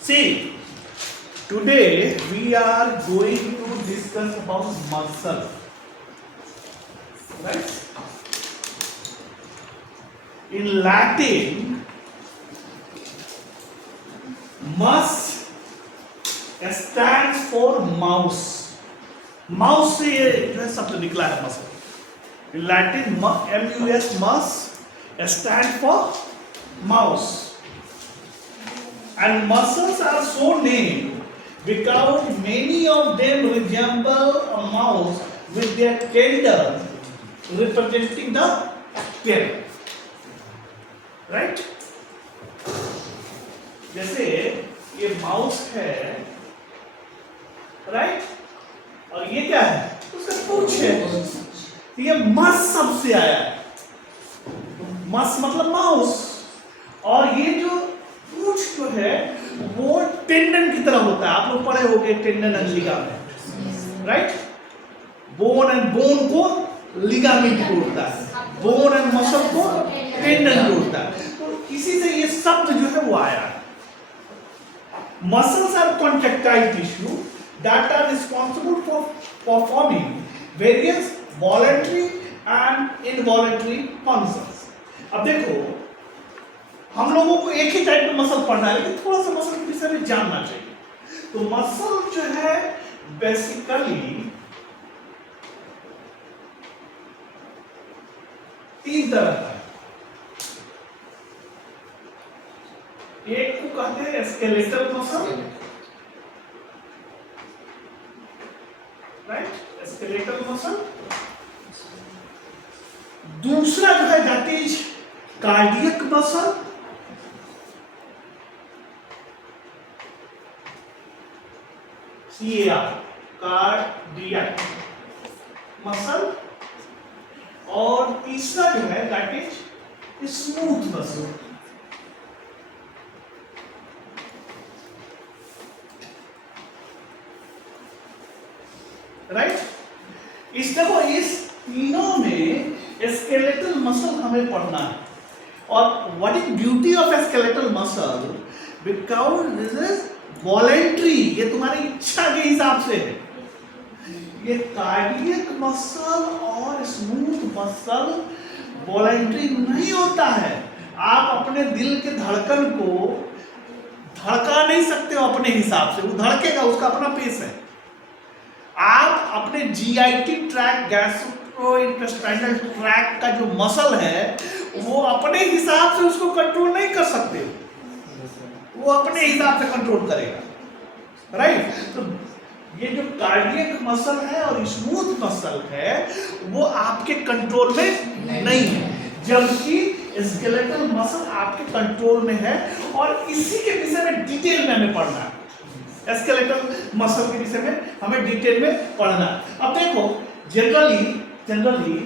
See, today we are going to discuss about muscle, right? In Latin, mus stands for mouse. Mouse से ये जो है शब्द निकला है muscle. In Latin, mus mus stand for mouse. And muscles are so named because many of them resemble a mouse with their tendons representing the tail. Right? जैसे ये mouse है, राइट? और ये क्या है? उसका पूंछ है. ये मस शब्द से आया है. मस मतलब माउस. और ये जो पूंछ जो है वो टेंडन की तरह होता है. आप लोग पढ़े होंगे tendon and ligament, right? Bone and bone को लिगामेंट जोड़ता है, बोन एंड मसल को टेंडन जोड़ता है. तो इसी से ये शब्द जो है वो आया है. Muscles are contractile tissue that are responsible for performing various voluntary and involuntary functions. अब देखो, हम लोगों को एक ही टाइप का मसल पढ़ना है, लेकिन थोड़ा सा मसल के विषय में जानना चाहिए. तो मसल जो है बेसिकली तीन तरह का है. एक को कहते हैं skeletal muscle, right? Skeletal muscle. दूसरा जो है that is cardiac muscle. CAR, cardiac muscle. और तीसरा जो है that is smooth muscle. Right? इस देखो, इस तीनों में स्केलेटल मसल हमें पढ़ना है. और what is beauty of skeletal muscle? Because this is voluntary. ये तुम्हारी इच्छा के हिसाब से है. ये कार्डियक मसल और स्मूथ मसल वॉलेंट्री नहीं होता है. आप अपने दिल के धड़कन को धड़का नहीं सकते हो अपने हिसाब से. वो धड़केगा, उसका अपना पेस है. आप अपने GIT ट्रैक, गैस्ट्रोइंटेस्टाइनल ट्रैक का जो मसल है वो अपने हिसाब से उसको कंट्रोल नहीं कर सकते. वो अपने हिसाब से कंट्रोल करेगा, राइट? तो ये जो कार्डियक मसल है और स्मूथ मसल है वो आपके कंट्रोल में नहीं है, जबकि स्केलेटल मसल आपके कंट्रोल में है. और इसी के विषय में डिटेल में हमें पढ़ना है. स्केलेटल मसल के विषय में हमें डिटेल में पढ़ना है. अब देखो, जनरली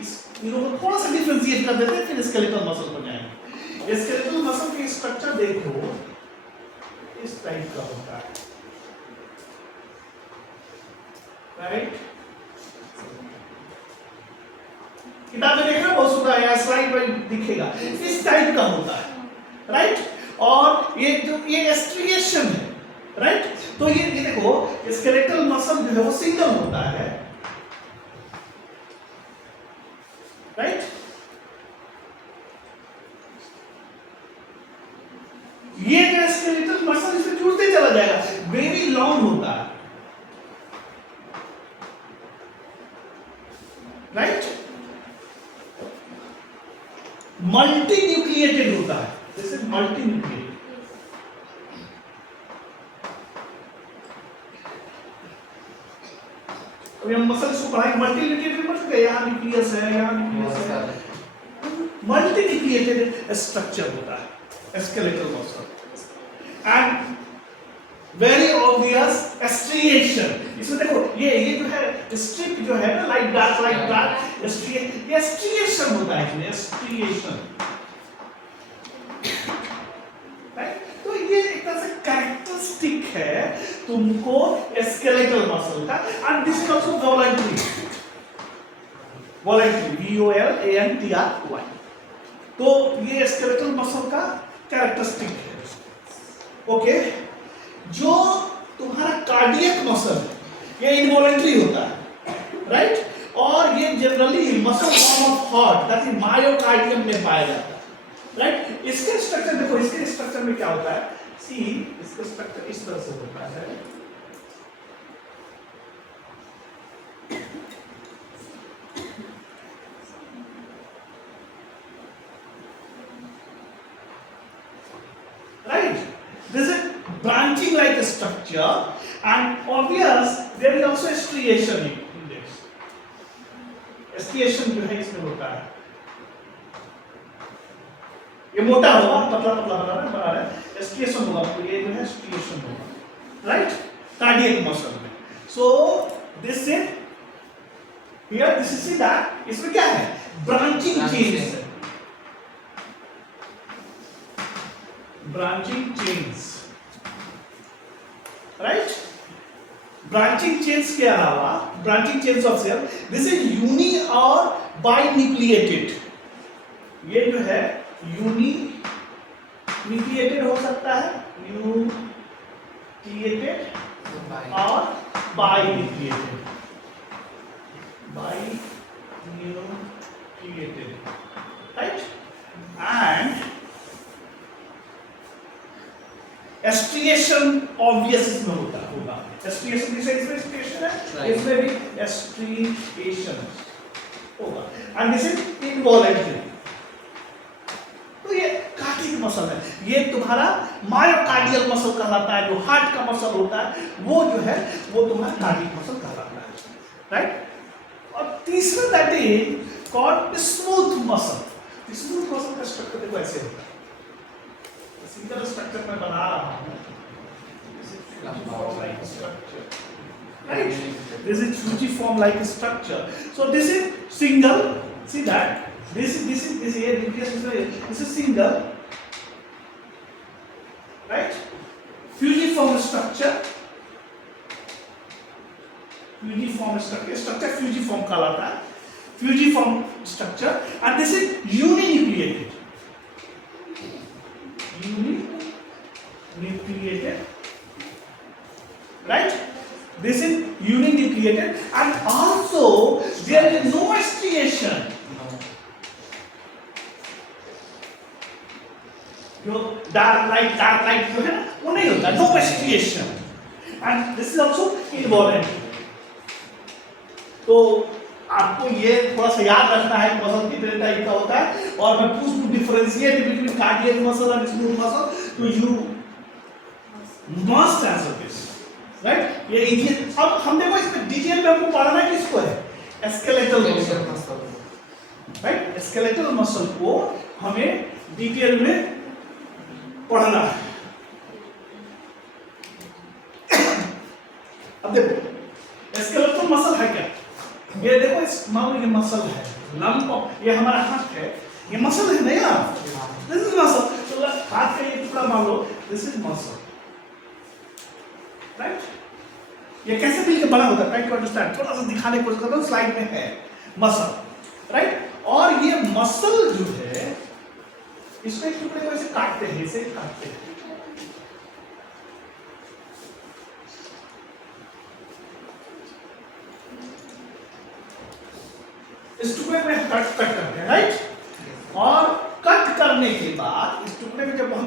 इस तीनों को थोड़ा सा डिफरेंशिएट कर देते हैं, फिर स्केलेटल मसल को जाएंगे. स्केलेटल मसल की स्ट्रक्चर देखो, इस टाइप का होता है, राइट? किताब में देखना बहुत सुंदर है, स्लाइड में दिखेगा. इस टाइप का होता है, राइट? और ये जो ये स्ट्रिएशन है, राइट? तो ये देखो, स्केलेटल मसल जो है वो सिंगल होता है, राइट? ये जो स्केलेटल मसल इसमें जुड़ते चला जाएगा, वेरी लॉन्ग होता है, राइट? मल्टी न्यूक्लिएटेड होता है. जैसे मल्टी न्यूक्लिएटेड. अभी हम मसल्स को पढ़ाएंगे. मल्टी न्यूक्लिएटेड पढ़ चुके हैं. यहाँ न्यूक्लियस है, यहाँ न्यूक्लियस है. मल्टी न्यूक्लिएटेड स्ट्रक्चर होता है skeletal muscle. And very obvious striation. इसमें देखो, ये जो है स्ट्रिप जो है ना, लाइक डार्क स्ट्रिएशन होता है इसमें. स्ट्रिएशन, तो ये एक तरह से कैरेक्टरिस्टिक है तुमको स्केलेटल मसल का. And this is also voluntary. VOLANTRY. तो ये स्केलेटल मसल का कैरेक्टरिस्टिक है. ओके, जो तुम्हारा कार्डियक मसल ये इनवॉलेंट्री होता है, राइट, और ये generally muscle form of heart that is myocardium में पाया जाता है, राइट। इसके स्ट्रक्चर देखो, इसके स्ट्रक्चर में क्या होता है, सी इसका स्ट्रक्चर इस तरह से होता है, right, this is branching like a structure and obvious there is also striation in this, striation जो है इसमें होता है, ये मोटा होगा, पतला पतला बना रहा है, striation होगा, तो ये जो है striation होगा, right, cardiac muscle में। so this is here, this is that, इसमें क्या है, branching chains, branching chains, right, branching chains के अलावा branching chains of cell, this is uni और binucleated, ये जो है uni nucleated हो सकता है, nucleated और binucleated, right, and striation obvious इसमें होगा, striation किसे इसमें striation है, इसमें भी striation होगा, and this is involuntary। तो ये कार्डियक मसल है, ये तुम्हारा मायोकार्डियल मसल कहलाता है, जो हार्ट का मसल होता है वो जो है वो तुम्हारा कार्डियक मसल कहलाता है, राइट। और तीसरा that is called smooth muscle. Smooth muscle का स्ट्रक्चर देखो ऐसे होता है, सिंगल स्ट्रक्चर में बना रहा हूं, right, this is fusiform like structure, so this is single, see that this is single, right, fusiform structure, structure fusiform कहलाता है, fusiform structure, and this is uninucleated, right, this is uninucleated, and also there is no striation, जो dark light जो है ना वो नहीं होता, no striation, and this is also involuntary। तो आपको ये थोड़ा सा याद रखना है, मसल कितने टाइप का होता है, और मैं पूछ to differentiate between cardiac muscle and smooth muscle, तो you must answer this, right. ये इजी। अब हम देखो इसमें डिटेल में हमको पढ़ना किसको है, skeletal muscle, right, skeletal muscle को हमें डिटेल में पढ़ना है। अब देखो स्केलेटल मसल है क्या, ये देखो इस मान लो ये मसल है, लंप, ये हमारा हाथ है, ये मसल है ना यार, दिस इज मसल, तो हाथ का ये टुकड़ा मान लो, दिस इज मसल, राइट। ये कैसे मिलकर बना होता है, ट्राई टू अंडरस्टैंड, थोड़ा सा दिखाने की कोशिश करता हूं, स्लाइड में है मसल, राइट। और ये मसल जो है इसको एक टुकड़े को ऐसे काटते हैं, इसे काटते हैं, इस टुकड़े में कट करते हैं, राइट। और कट करने के बाद इस टुकड़े में जब हम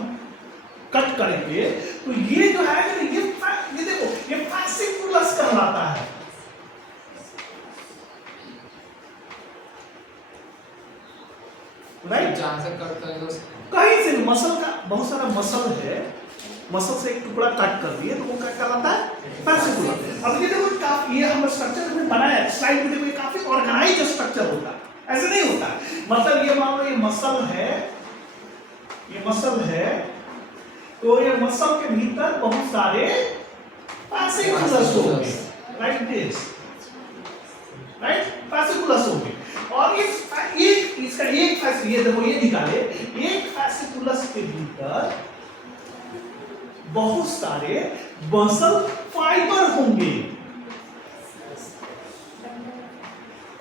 कट करेंगे तो ये जो है ये देखो ये fasciculus कहलाता है, राइट। जहां से कट करेंगे कहीं से मसल का बहुत सारा मसल है, मसल से एक टुकड़ा कट कर दिए तो वो क्या कहलाता है, fasciculus। अब ये देखो ये हम स्ट्रक्चर में बनाया है, स्लाइड में देखो ये काफी ऑर्गेनाइज्ड स्ट्रक्चर होता है, ऐसे नहीं होता। मतलब ये मान लो ये मसल है, ये मसल है, तो ये मसल के भीतर बहुत सारे fasciculus होंगे, लाइक दिस, राइट, fasciculus होंगे। और इसका एक ये देखो ये निकाले, एक fasciculus के भीतर बहुत सारे मसल फाइबर होंगे,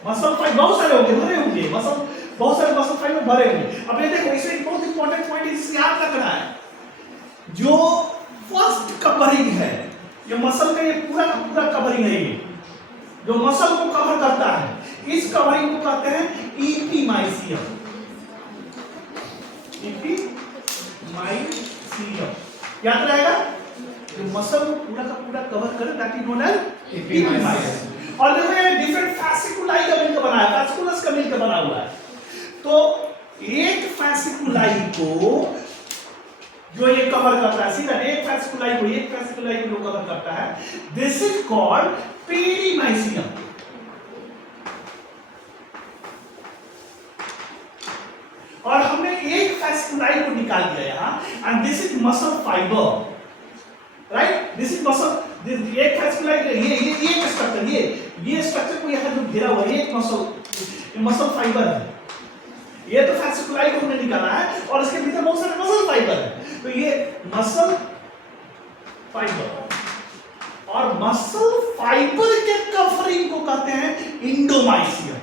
मसल फाइबर बहुत सारे होंगे, भरे होंगे मसल, बहुत सारे मसल फाइबर भरे होंगे। अब ये देखो इसमें एक बहुत इंपॉर्टेंट पॉइंट इसे याद रखना है, जो कवरिंग है, ये मसल का ये पूरा का पूरा कवरिंग है, ये जो मसल को कवर करता है, इस कवरिंग को कहते हैं एपिमाइसियम। एपिमाइसियम याद रहेगा, जो मसल को पूरा का पूरा कवर करे that is known as epimysium. और देखो ये डिफरेंट फैसिकुलाई का मिलकर बना है, फैसिकुलस का मिलकर बना हुआ है। तो एक फैसिकुलाई को जो ये कवर करता है, सीधा एक फैसिकुलाई को जो कवर करता है, दिस इज कॉल्ड पेरीमाइसियम। और हमने एक फैसिकुलाई को निकाल दिया यहां, and this is muscle fibre, right, this is muscle, एक फैसिकुलाई, ये स्ट्रक्चर, ये स्ट्रक्चर को यहां जो घेरा हुआ है, ये मसल फाइबर है। ये तो फैसिकुलाई को हमने निकाला है, और इसके भीतर बहुत सारे मसल फाइबर है। तो ये मसल फाइबर, और मसल फाइबर के कवरिंग को कहते हैं इंडोमाइसियम।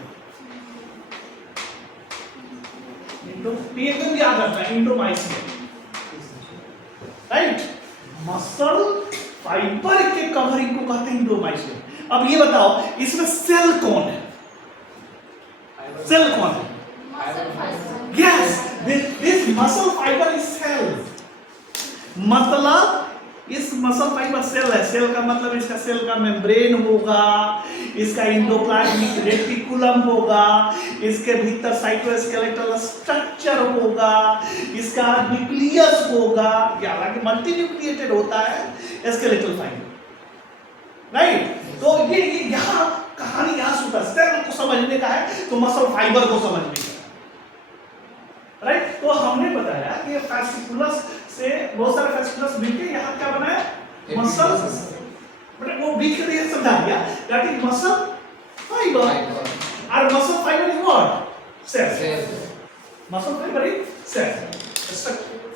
एकदम याद रखना है, इंडोमाइसियम, राइट। मसल फाइबर के कवरिंग को कहते हैं इंडोमाइसियम। अब ये बताओ इसमें सेल कौन है? सेल कौन है? Yes, this muscle fiber is cell. मतलब इस मसल फाइबर सेल है। सेल का मतलब इसका सेल का मेम्ब्रेन होगा, इसका एंडोप्लाज्मिक रेटिकुलम होगा, इसके भीतर साइटोस्केलेटल स्ट्रक्चर होगा, इसका न्यूक्लियस होगा। ये हालांकि मल्टी न्यूक्लिएटेड होता है स्केलेटल फाइबर, राइट। तो ये यहाँ कहानी यहाँ सुनता है, सेल को समझने का है तो मसल फाइबर को समझने का, राइट। तो हमने बताया कि फैसिकुलस से बहुत सारे फैसिकुलस मिलके यहाँ क्या बना है? मसल, मतलब वो बीच के लिए समझा दिया दैट इज मसल फाइबर, और muscle fibre is what? Cell. Muscle fibre is cell,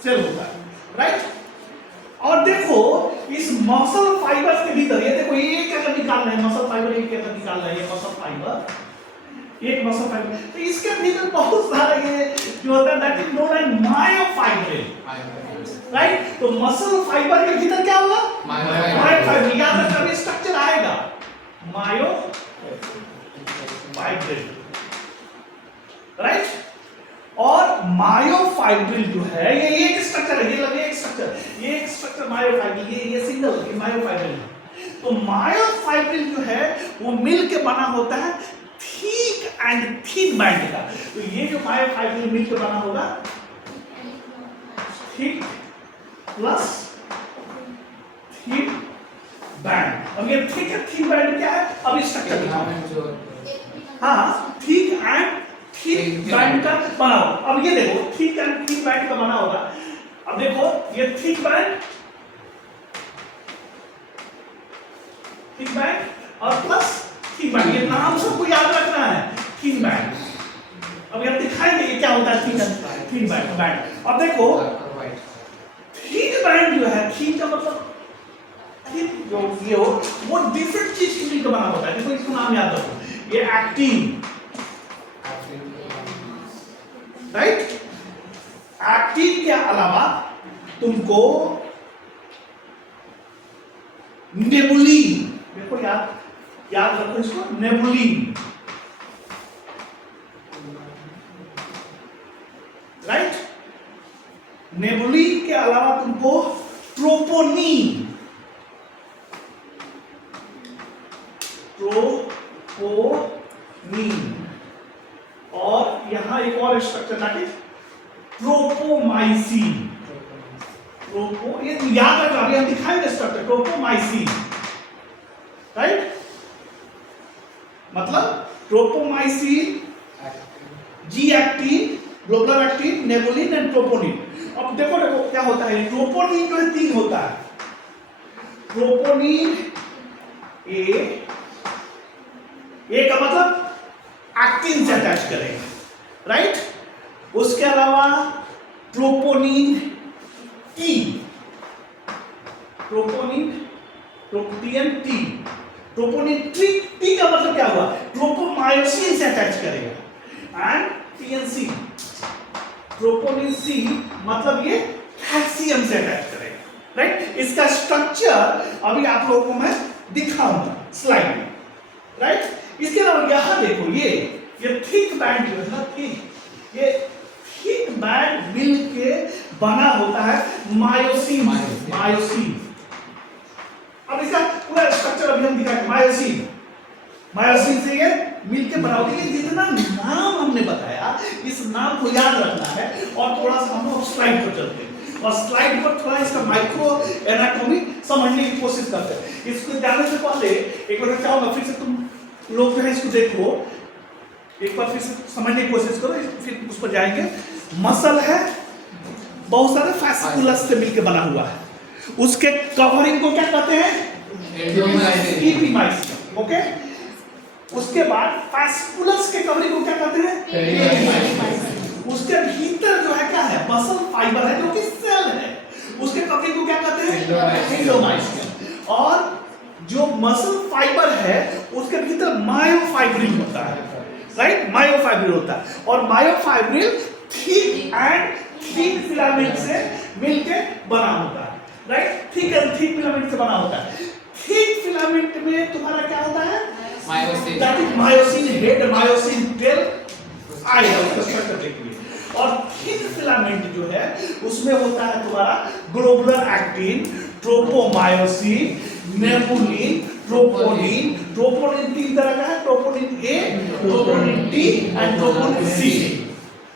cell होता है, राइट। और देखो इस मसल फाइबर के भीतर, ये देखो ये क्या निकाल रहे हैं, मसल फाइबर ये क्या निकाल रहे हैं, मसल फाइबर, एक मसल फाइबर। तो इसके भीतर बहुत सारा ये जो होता है that is known as myofibril, right. तो मसल फाइबर के भीतर क्या होगा? मायोफाइब्रिल। याद रखना, अभी स्ट्रक्चर आएगा मायोफाइब्रिल, राइट। और मायोफाइब्रिल जो है ये एक स्ट्रक्चर है, ये लगे एक स्ट्रक्चर मायोफाइब्रिल, ये सिंगल मायोफाइब्रिल। तो मायोफाइब्रिल जो है वो मिल के बना होता है थिक एंड थिन बैंड का। तो ये जो मायोफाइब्रिल मिलकर बना होगा थिक प्लस थिन बैंड। अब ये थिक एंड थिन बैंड क्या है? अब स्ट्रक्चर दिखाओ। हाँ, थिक एंड थिन बैंड का बना होगा। अब ये देखो थिक एंड थिन बैंड का बना होगा। अब देखो ये थिक बैंड और प्लस थिन बैंड, ये नाम सबको याद रखना है, थिन बैंड। अब हम दिखाएंगे ये क्या होता है थिन बैंड। अब देखो थिन बैंड जो है, थिन का मतलब थिन जो ये हो वो डिफरेंट चीज के मिलकर बना होता है। देखो इसका नाम याद रखो, ये एक्टिन, राइट। एक्टिन के अलावा तुमको नेबुलिन, देखो याद रखो इसको, नेबुलिन, राइट। नेबुलिन के अलावा तुमको ट्रोपोनिन, और यहां एक और स्ट्रक्चर दैट इज ट्रोपोमाइसिन। ये याद रखना, अभी हम दिखाएंगे स्ट्रक्चर ट्रोपोमाइसिन, राइट। मतलब tropomyosin, G actin, globular actin, nebulin and troponin. अब देखो क्या होता है, ट्रोपोनिन जो है 3 होता है। ट्रोपोनिन ए का मतलब एक्टिन से अटैच करेगा, राइट। उसके अलावा ट्रोपोनिन टी, ट्रोपोनिन टी का मतलब क्या हुआ? ट्रोपोमायोसिन से अटैच करेगा। एंड टीएनसी, ट्रोपोनिन सी मतलब ये कैल्शियम से अटैच करेगा, राइट। इसका स्ट्रक्चर अभी आप लोगों को मैं दिखाऊंगा स्लाइड में, राइट। इसके अलावा यहां देखो ये थिक बैंड जो है ना, ये थिक बैंड मिल के बना होता है मायोसिन। मायोसिन अब इसका पूरा स्ट्रक्चर अभी हम दिखाएंगे। मायोसिन से ये मिलके बना होती है। जितना नाम हमने बताया इस नाम को याद रखना है। और थोड़ा सा हम लोग स्लाइड पर चलते हैं और स्लाइड पर थोड़ा इसका माइक्रो एनाटॉमी समझने की कोशिश करते हैं। इसको जानने से पहले एक बार चाहूंगा फिर से तुम लोग जो है इसको देखो, एक बार फिर से समझने की कोशिश करो, फिर उस पर जाएंगे। मसल है, बहुत सारे फास्कुलस से मिलके बना हुआ है। उसके कवरिंग को क्या कहते हैं? एपिमाइसियम। ओके, उसके बाद फास्कुलस के कवरिंग को क्या कहते हैं? उसके भीतर जो है क्या है? मसल फाइबर है जो कि सेल है, उसके कवरिंग को क्या कहते हैं? एंडोमाइसियम। और जो मसल फाइबर है उसके भीतर मायोफाइब्रिल होता है, राइट। मायोफाइब्रिल होता है और myofibril thick and thin filament से मिलके बना होता है, right. Thick and thin filament से बना होता है। थिक फिलामेंट में तुम्हारा क्या होता है? Myosin. That is myosin head, myosin tail, आई है उसका स्ट्रक्चर देखिए। और थिन फिलामेंट जो है उसमें होता है तुम्हारा globular actin, tropomyosin, nebulin, troponin. Troponin तीन तरह का है, troponin A, troponin T and troponin C,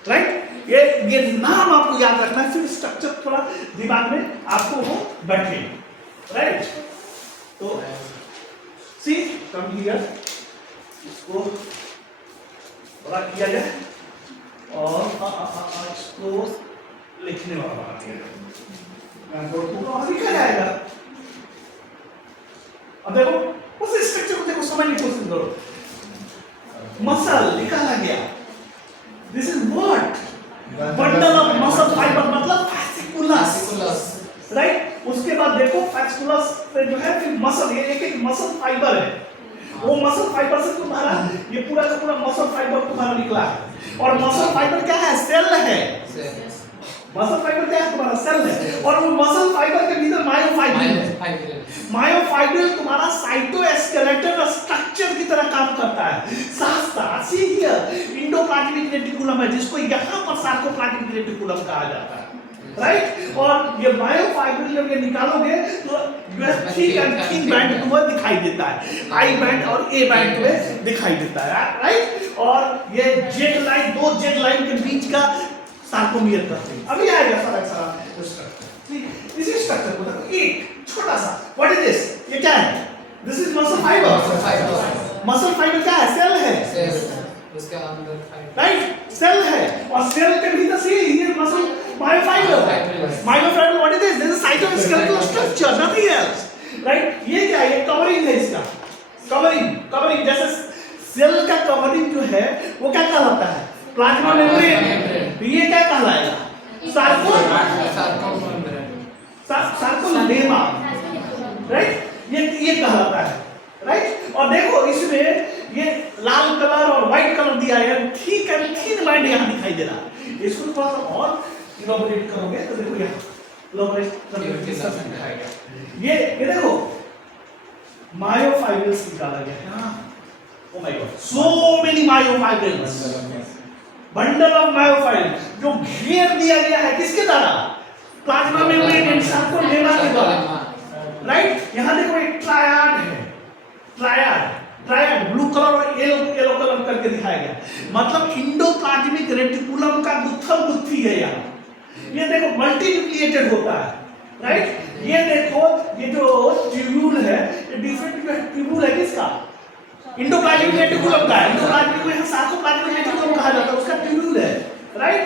right. ये नाम आपको याद रखना है, फिर स्ट्रक्चर थोड़ा दिमाग में आपको वो बैठे, राइट। तो सी कम हियर, इसको बड़ा किया जाए और इसको लिखने वाला बना दिया लिखा जाएगा। अब देखो उस स्ट्रक्चर को देखो, समझने की कोशिश करो। मसल निकाला गया, this is what? Bundle of muscle fibre, मतलब फास्कुलस, राइट। उसके बाद देखो फास्कुलस पे जो है फिर मसल, ये एक मसल फाइबर है। वो मसल फाइबर से तुम्हारा ये पूरा का पूरा मसल फाइबर तुम्हारा निकला है। और मसल फाइबर क्या है? सेल है। मसल फाइबर क्या है? तुम्हारा सेल है। और वो मसल फाइबर के भीतर मायोफाइब्रिल है। मायोफाइब्रिल तुम्हारा साइटोस्केलेटल स्ट्रक्चर की तरह काम करता है। साथ ही इंडोप्लाज्मिक रेटिकुलम है जिसको यहाँ पर सार्कोप्लाज्मिक रेटिकुलम कहा जाता है, राइट। और ये मायोफाइब्रिल जब ये निकालोगे तो जो है थिक एंड थिन बैंड तुम्हें दिखाई देता है, आई बैंड और ए बैंड तुम्हें दिखाई देता है, राइट। और ये जेड लाइन, दो जेड लाइन के बीच का सार्कोमियर करते हैं। अभी आएगा सारा स्ट्रक्चर। इसी स्ट्रक्चर को देखो, एक छोटा सा, व्हाट इज दिस? ये क्या है? This is muscle fibre. Muscle fibre क्या है? सेल है, उसके अंदर राइट, सेल है। और सेल के भीतर से ये muscle myofibre. Myofibre what is this? This is cytoskeletal structure, nothing else, right. ये क्या है? ये कवरिंग है इसका, कवरिंग जैसे सेल का कवरिंग जो है वो क्या कहलाता है? Plasma membrane. ये क्या कहलाएगा? Sarcolemma, right. ये कहलाता है, राइट। और देखो इसमें ये लाल कलर और व्हाइट कलर दिया है, ठीक है, थिन बैंड यहाँ दिखाई दे रहा है। इसको थोड़ा सा और इलॉबरेट करोगे तो देखो यहाँ इलॉबरेट करके दिखाएगा। ये देखो मायोफाइब्रिल्स निकाला गया है। Oh my God, so many myofibrils, bundle of myofibril जो घेर दिया गया है किसके द्वारा? प्लाज्मा मेम्ब्रेन एंड सार्कोलेमा के द्वारा, राइट। यहाँ देखो एक ट्रायड है, ट्रायड ब्लू कलर और येलो कलर करके दिखाया गया, मतलब इंडोप्लाज्मिक रेटिकुलम का गुत्थम गुत्थी है यहाँ। ये देखो मल्टी न्यूक्लिएटेड होता है, राइट। ये देखो ये जो ट्यूब्यूल है, ये डिफरेंट ट्यूब्यूल है किसका? इंडोप्लाज्मिक रेटिकुलम का। इंडोप्लाज्मिक में सार्कोप्लाज्मिक रेटिकुलम कहा जाता है, उसका ट्यूब्यूल है, राइट।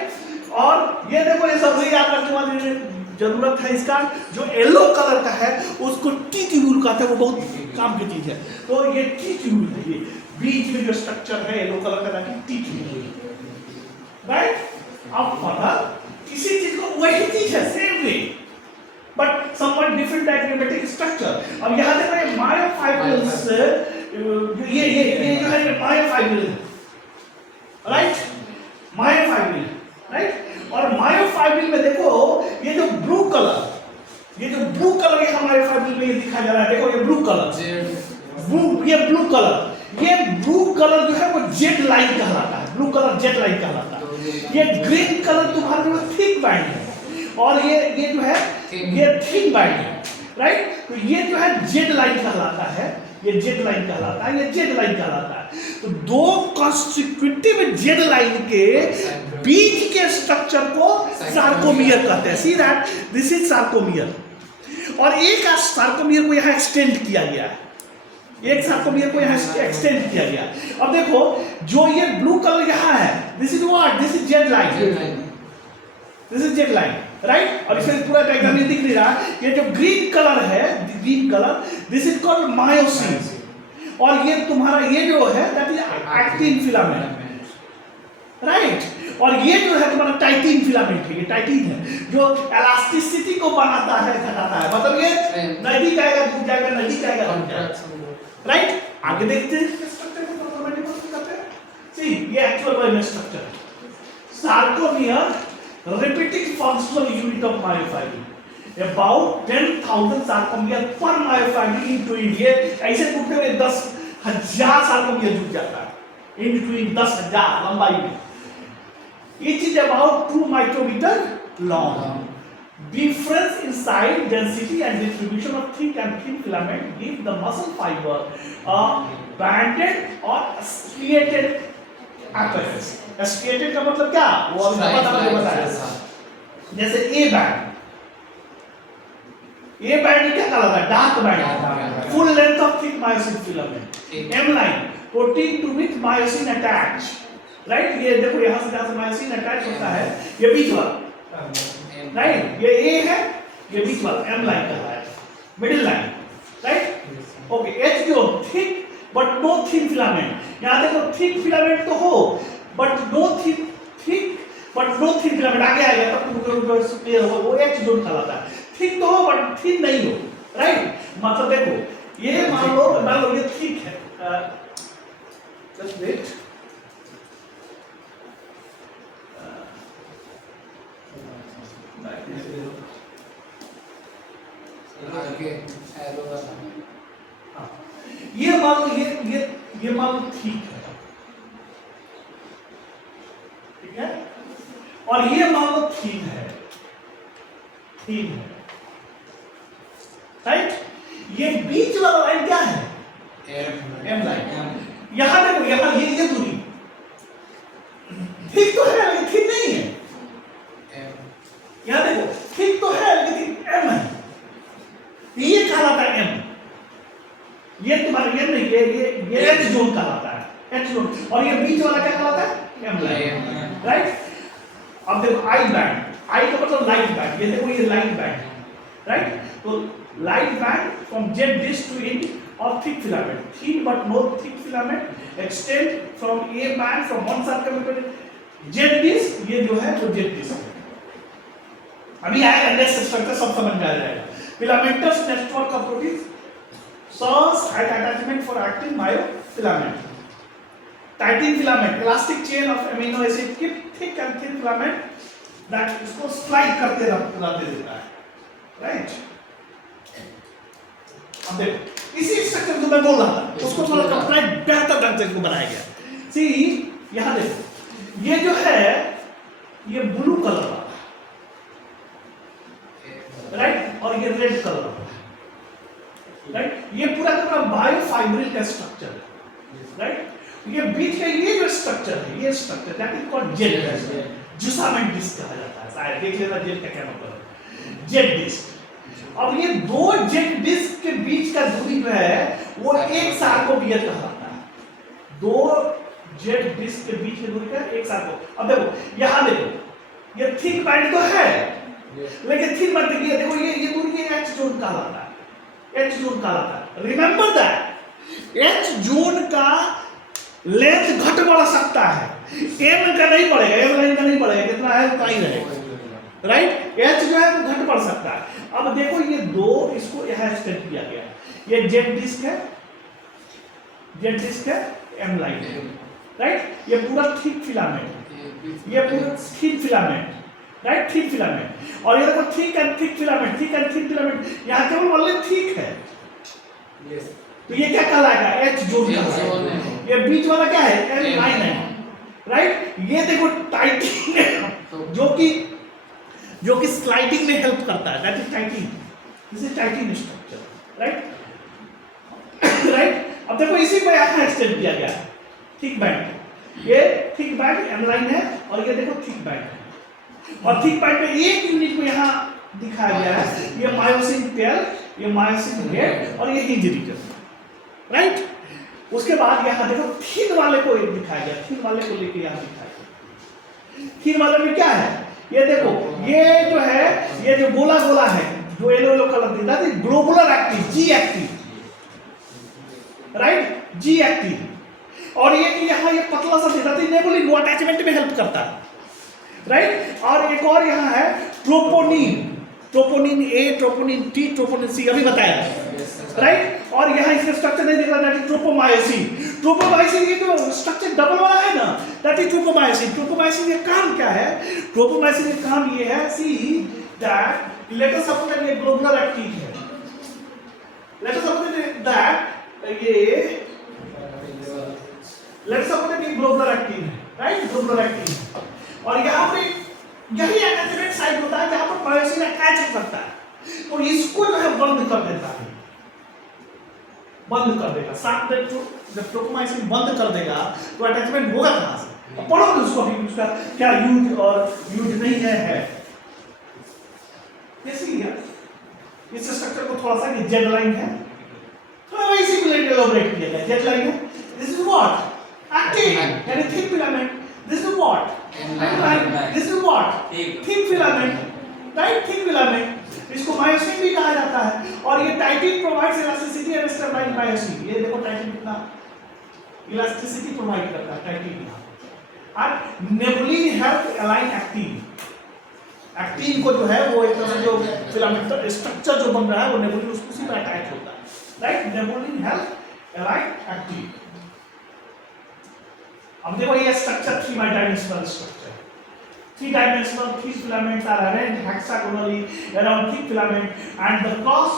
और ये देखो ये सब याद रखने वाली जरूरत है इसका, जो येलो कलर का है उसको टी ट्यूब्यूल कहते हैं, वो बहुत काम की चीज है। तो ये टी ट्यूब्यूल है, ये बीच में जो स्ट्रक्चर है येलो कलर का टी ट्यूब्यूल, राइट। अब फर्दर किसी चीज को वही चीज है, same way but somewhat different diagrammatic structure. अब यहां देखो ये मायोफाइब्रिल्स, ये जो है मायोफाइब्रिल, राइट, मायोफाइब्रिल, राइट। और मायोफाइब्रिल में देखो ये जो ब्लू ब्लू कलर ये हमारे फैब्रिक में ये दिखाया जा रहा है, देखो ये ब्लू कलर, ये ब्लू कलर जो है वो जेड लाइन कहलाता है, ब्लू कलर जेड लाइन कहलाता है। ये ग्रीन कलर तुम्हारे में थिक बैंड है और ये जो है ये थिन बैंड है, राइट। तो ये जो है जेड लाइन कहलाता है, ये जेड लाइन कहलाता है, ये जेड लाइन कहलाता है। तो दो कॉन्सिक्यूटिव जेड लाइन के बीच के स्ट्रक्चर को सार्कोमियर कहते हैं। See that this is sarcomere, और एक सार्कोमियर को यहाँ एक्सटेंड किया गया है, एक सार्कोमियर को यहाँ एक्सटेंड किया गया। अब देखो जो ये ब्लू कलर यहाँ है, this is what, this is Z line, this is Z line, right. और इसमें पूरा डायग्राम दिख नहीं रहा, ये जो ग्रीन कलर है, green colour, this is called myosin, और ये तुम्हारा ये जो है that is actin filament, right. और ये जो है तुम्हारा टाइटिन फिलामेंट है, ये टाइटिन है जो इलास्टिसिटी को बनाता है, घटाता है, मतलब ये नजदीक आएगा दूर जाएगा, नजदीक आएगा दूर जाएगा, राइट। आगे देखते हैं स्ट्रक्चर को प्रॉपर्टी करते हैं। सी ये एक्चुअल बायोमेल स्ट्रक्चर है। Sarcomere repeating functional unit of myofibril, about 10,000 sarcomere पर मायोफाइब्रिल इन ट्विन। ये ऐसे टूटते हुए 10,000 सार्कोमियर जुट जाता है इन ट्विन, 10,000 लंबाई में। Each is about 2 micrometer long. Difference in size, density and distribution of thick and thin filament give the muscle fiber a banded or striated appearance. Striated का मतलब क्या? वो अभी बताया। जैसे A band क्या कहलाता है? Dark band, full length of thick myosin filament. M line, protein to which myosin attach. Right, ये देखो यहाँ से जहाँ से मायोसिन अटैच होता है, ये बीच वाला, राइट, ये ए है, ये बीच वाला एम लाइन का है, middle line, right. Okay, H जो thick but no thin filament, यहाँ देखो थिक फिलामेंट तो हो बट नो थिक फिलामेंट, आगे आएगा तब तुमको क्लियर होगा, वो एच जोन कहलाता है। थिक तो हो बट थिन नहीं हो, राइट। मतलब देखो ये मान लो ये थिक है, जस्ट वेट, ये मान लो ये मान लो ठीक है, और ये मान लो ठीक है, राइट। ये बीच वाला लाइन क्या है? M line. यहां देखो, यहां ये दूरी ठीक तो है लेकिन ठीक नहीं है, यहां देखो ठीक तो है लेकिन एम है, ये कहलाता है एम। ये तुम्हारा ये नहीं, ये एच जोन कहलाता है, एच जोन। और ये बीच वाला क्या कहलाता है? M line, right. अब देखो आई बैंड, आई का मतलब लाइट बैंड, ये देखो ये लाइट बैंड, राइट। तो light band from Z disc to end of thick filament, thin but no thick filament extend from A band from one circumference to Z disc, ये जो है वो Z disc है। अभी आएगा नेक्स्ट स्ट्रक्चर, सब समझ में आ जाएगा। filamentous network of proteins serves as attachment for actin myofilament. Titin filament, elastic chain of amino acid keep thick and thin filament that इसको slide करते रहते देता है, right? अब देखो इसी स्ट्रक्चर जो मैं बोल रहा था उसको थोड़ा कंप्लीट बेहतर ढंग से इसको बनाया गया। सी यहां देखो, ये जो है ये ब्लू कलर वाला, राइट, और ये रेड कलर वाला, राइट। ये पूरा पूरा बायोफाइब्रिल का स्ट्रक्चर है, राइट। ये बीच का ये जो स्ट्रक्चर है, ये structure that is called Z, जुसामेंट डिस्क कहा जाता है, शायद देख लेना जेड का क्या मतलब है, जेड डिस्क। अब ये दो जेड डिस्क के बीच का दूरी जो है वो एक सार्कोमियर कहलाता है, दो जेड डिस्क के बीच की दूरी का एक सार्को। अब देखो यहां देखो, ये थिक बैंड तो है लेकिन थिक बैंड की देखो ये दूरी ये एच जोन कहलाता है, एच जोन कहलाता है। रिमेंबर दैट एच जोन का लेंथ घट बढ़ सकता है, एम का नहीं बढ़ेगा, एम लाइन का नहीं बढ़ेगा, कितना है उतना ही रहेगा, राइट। एच जो है वो घट बढ़ सकता है। अब देखो ये दो, इसको यहां एक्सटेंड किया गया, ये जेड डिस्क है, जेड डिस्क है, एम लाइन है, राइट। ये पूरा थिक फिलामेंट, ये पूरा thick filament, right, thick filament. और ये देखो thick and thick filament, thick and thick filament, यहाँ केवल ओनली थिक है। तो ये क्या कहलाएगा, एच जोन है। ये बीच वाला क्या है, एल लाइन है, राइट। ये देखो टाइटिंग है, जो कि स्लाइडिंग में हेल्प करता है, that is टाइटिंग, this is टाइटिंग structure, right. Right, अब देखो इसी को यहाँ एक्सटेंड किया गया है, थिक बैंड। ये थिक बैंड एम लाइन है और ये देखो थिक बैंड है, और थिक बैंड में एक यूनिट को यहाँ दिखाया गया है, ये मायोसिन टेल, ये मायोसिन हेड और ये हिंज रीजन, राइट। उसके बाद यहाँ देखो थिन वाले को एक दिखाया गया, थिन वाले को लेके यहाँ दिखाया गया। थिन वाले में क्या है, ये देखो, ये जो है, ये जो गोला गोला है, जो येलो येलो कलर दिखता है, globular actin, G actin, right, G actin. और ये यहाँ ये पतला सा दिखता है, नेबुलिन, वो अटैचमेंट में हेल्प करता है, राइट। और एक और यहाँ है troponin, troponin A, troponin T, troponin सी, अभी बताया, राइट। और यहाँ इसका स्ट्रक्चर नहीं दिख रहा, ट्रोपोमायोसिन। ट्रोपोमायोसिन ये जो स्ट्रक्चर डबल वाला है ना, दैट इज ट्रोपोमायोसिन। ट्रोपोमायोसिन ये काम क्या है, ट्रोपोमायोसिन का काम ये है, see that let us suppose that ये ग्लोबुलर एक्टिन है, लेट अस सपोज दैट ये लेट अस सपोज दैट ये ग्लोबुलर एक्टिन है, राइट, ग्लोबुलर एक्टिन। और यहाँ पे यही अटैचमेंट साइट होता है जहाँ पर मायोसिन अटैच करता है, तो इसको जो है बंद कर देता है, बंद कर देगा। साथ में जब ट्रोपोमायोसिन बंद कर देगा तो अटैचमेंट होगा कहां से, अब पढ़ो उसको, अभी उसका क्या यूज और यूज नहीं है। इसलिए इस स्ट्रक्चर को थोड़ा सा, ये जेड लाइन है, थोड़ा वैसे ही एलाबोरेट किया गया। जेड लाइन है, दिस इज व्हाट, एक्टिन, यानी thick filament. This is what, this is what, thick filament, right, thick filament. इसको मायोसिन भी कहा जाता है। और ये titin provides elasticity and stabilize myosin. ये देखो टाइटिन कितना इलास्टिसिटी प्रोवाइड करता है, टाइटिन। और नेबुलिन हेल्प अलाइन एक्टिन, एक्टिन को जो है वो एक तरह से जो फिलामेंट स्ट्रक्चर जो बन रहा है वो नेबुलिन उसी पर अटैच होता है, राइट। Nebulin help align actin. अब देखो ये structure 3 dimensional structure, 3-dimensional thick filaments are arranged hexagonally around thick filament, and the cross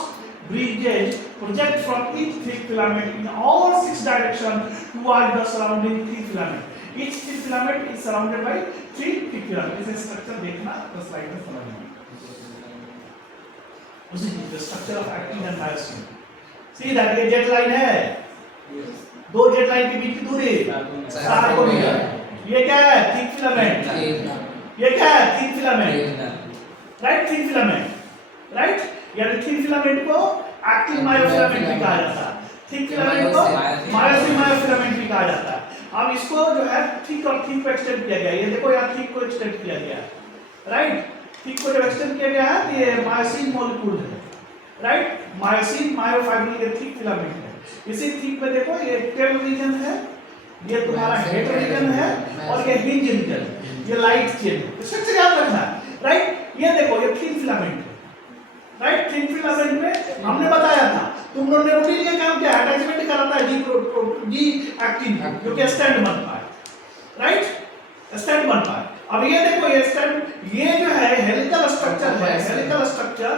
bridges project from each thick filament in all 6 directions toward the surrounding thick filament. Each thick filament is surrounded by 3 thick filaments. इसे structure देखना तो slide में समझना। उसी the structure of actin and myosin. See that ये jet line है, दो jet line के बीच की दूरी 4 मीटर। ये क्या है, थिक फिलामेंट। ये क्या है, thick filament, right, thick filament, right. यानी थिक फिलामेंट को एक्टिन मायोफिलामेंट भी कहा जाता है, थिक फिलामेंट को मायोसिन मायोफिलामेंट भी कहा जाता है। अब इसको जो है थिक और थिक को एक्सटेंड किया गया, ये देखो यहाँ थिक को एक्सटेंड किया गया है, राइट। थिक को जब एक्सटेंड किया गया है तो ये मायोसिन मॉलिक्यूल है, राइट, मायोसिन मायोफाइब्रिल ये थिक फिलामेंट है। इसी थिक में देखो ये टेल रीजन है, ये तुम्हारा हेड रीजन है, और ये हिंज रीजन, ये लाइट चेन, स्ट्रक्चर याद रखना है, राइट। ये देखो ये थिन फिलामेंट है, राइट। थिन फिलामेंट में हमने बताया था, तुम लोग नेबुलिन का काम क्या है, अटैचमेंट कराता है जी एक्टिन, जो कि स्टैंड बन पाए, राइट, स्टैंड बन पाए। अब ये देखो ये स्टैंड, ये जो है हेलिकल स्ट्रक्चर है, हेलिकल स्ट्रक्चर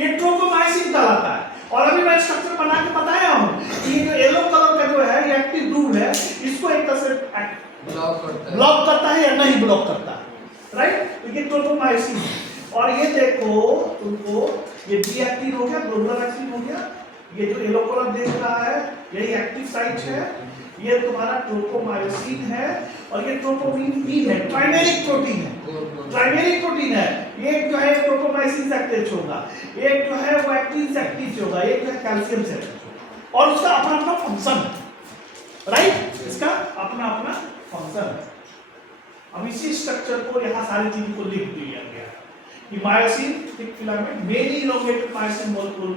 ये ट्रोपोमायोसिन कहलाता है। और अभी मैं स्ट्रक्चर बना के बताया हूं कि ये जो येलो कलर का जो है ये एक्टिव ग्रुप है, इसको एक तरह से ब्लॉक करता है या नहीं ब्लॉक करता है, राइट। तो ये ट्रोपोमायोसिन है। और ये देखो तुमको ये डी एक्टिन हो गया, ग्लोबुलर एक्टिन हो गया, ये जो येलो कलर देख रहा है यही एक्टिव साइट है, ये तुम्हारा ट्रोपोमायोसिन है। और ये ट्रोपोमिन है, ट्राइमेरिक प्रोटीन है, ट्राइमेरिक प्रोटीन है। एक जो है ट्रोपोमायोसिन से अटैच होगा, एक जो है वो एक्टिन से अटैच होगा, एक जो है कैल्शियम से अटैच होगा, और उसका अपना अपना फंक्शन है, राइट, इसका अपना अपना फंक्शन है। अब इसी स्ट्रक्चर को यहाँ सारी चीज को लिख दिया गया कि myosin thick filament many elongated myosin molecule